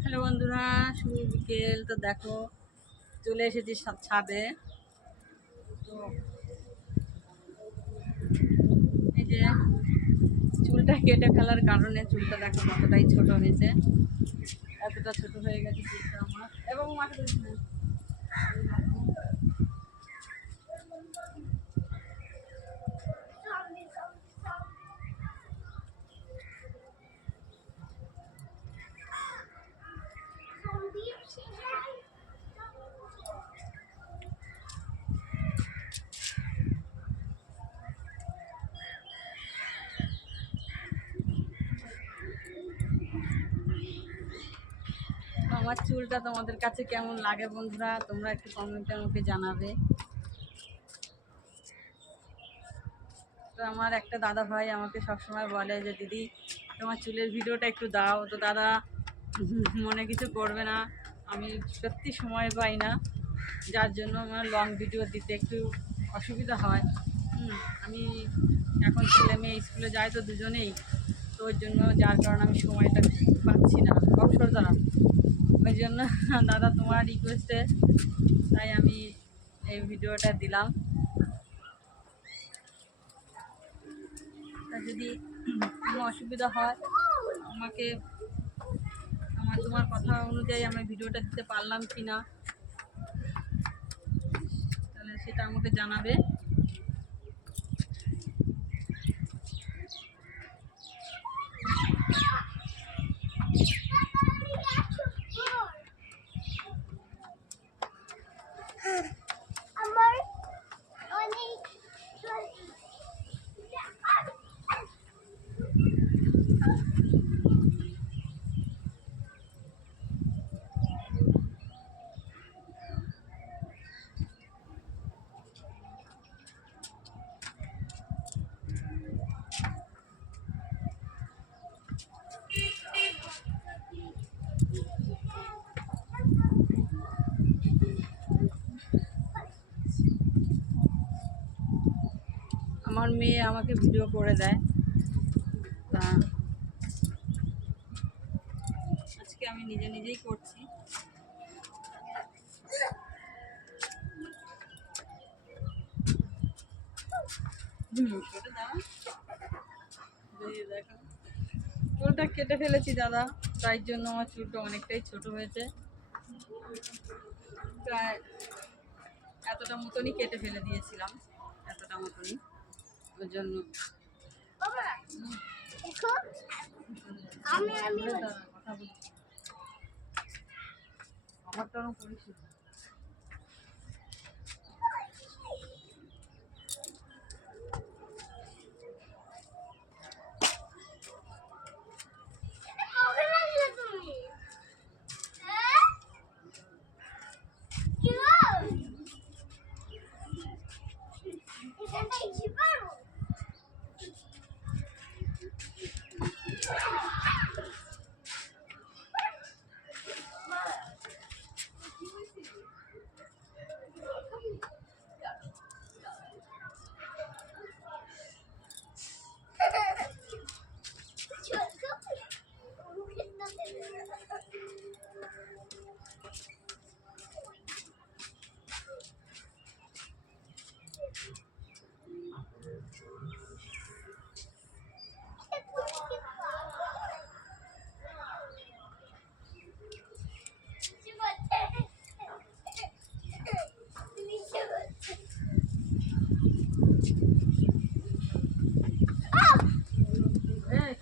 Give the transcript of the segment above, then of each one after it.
Hello বন্ধুরা, শুভ বিকেল। তো দেখো চলে এসেছি ছাদে। তো এই যে চুলটা কেটে ফেলার কারণে চুলটা দেখো কতটাই ছোট হয়েছে। এতটা ছোট হয়ে গেছে চুলটা আমার। এবং মাঠে আমার চুলটা তোমাদের কাছে কেমন লাগে বন্ধুরা, তোমরা একটু কমেন্টে আমাকে জানাবে। তো আমার একটা দাদা ভাই আমাকে সবসময় বলে যে দিদি তোমার চুলের ভিডিওটা একটু দাও। তো দাদা মনে কিছু করবে না, আমি সত্যি সময় পাই না, যার জন্য আমার লং ভিডিও দিতে একটু অসুবিধা হয়। আমি এখন ছেলে মেয়ে স্কুলে যাই তো দুজনেই, তো ওই জন্য যার কারণে আমি সময়টা পাচ্ছি না, অবসর দ্বারা। ওই জন্য দাদা তোমার রিকোয়েস্টে তাই আমি এই ভিডিওটা দিলাম। যদি কোনো অসুবিধা হয় আমাকে, তোমার কথা অনুযায়ী আমি ভিডিওটা দিতে পারলাম কি না, তাহলে সেটা আমাকে জানাবে। আমার মেয়ে আমাকে ভিডিও করে দেয়, তা আজকে আমি নিজে নিজেই করছি। দেখো চুলটা কেটে ফেলেছি দাদা, তাই জন্য আমার চুলটা অনেকটাই ছোট হয়েছে। প্রায় এতটা মতনই কেটে ফেলে দিয়েছিলাম, এতটা মতনই। ওই জন্য কথা বলছি আমার তো পরিচিত।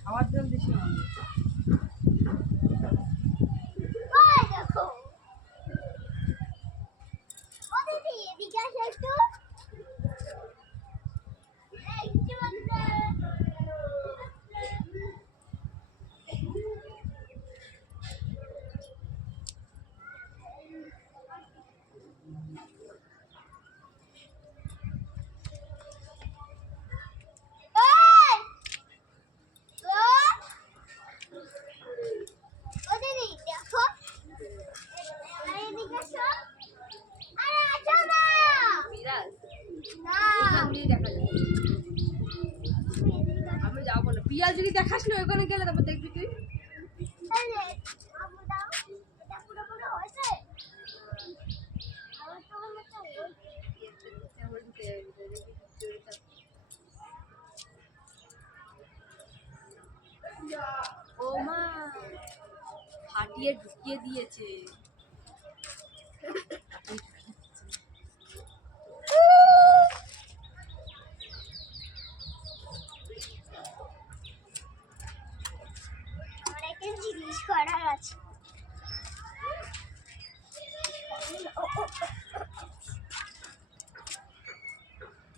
খাওয়ার জল দিস না। পিয়াল যদি দেখাস না ওখানে গেলে তারপর দেখবি তুই। ফাটিয়ে ঢুকিয়ে দিয়েছে। আমার একটা জিনিস করার আছে।